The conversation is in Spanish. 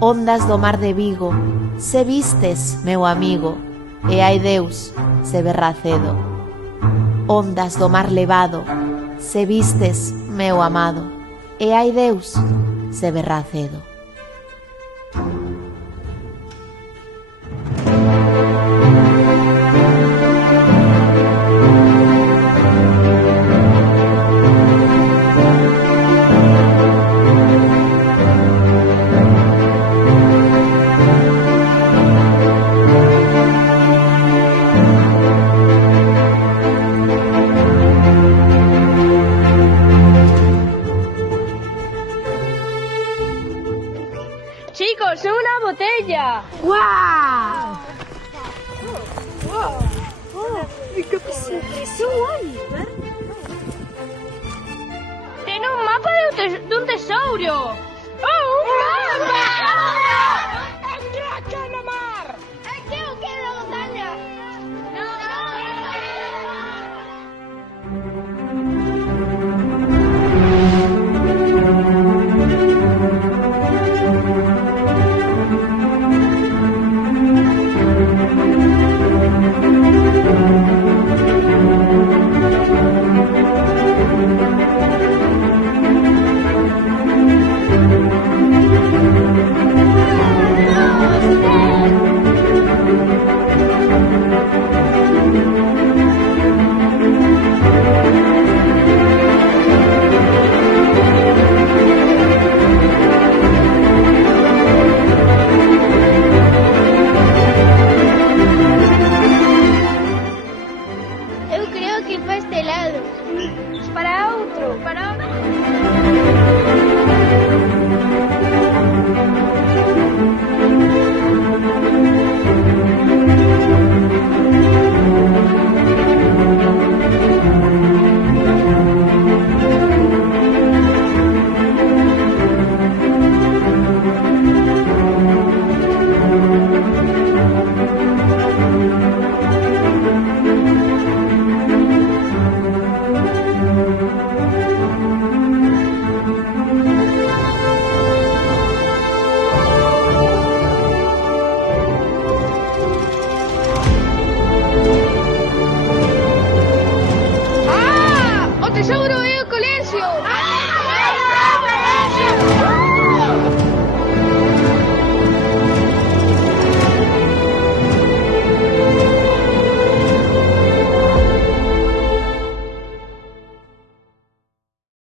ondas do mar de Vigo, se vistes, meu amigo, e hai Deus, se berra cedo. Ondas do mar levado, se vistes, meu amado, e hai Deus, se berra cedo. ¡Chicos, una botella! ¡Guau! ¡Tiene un mapa de un tesoro!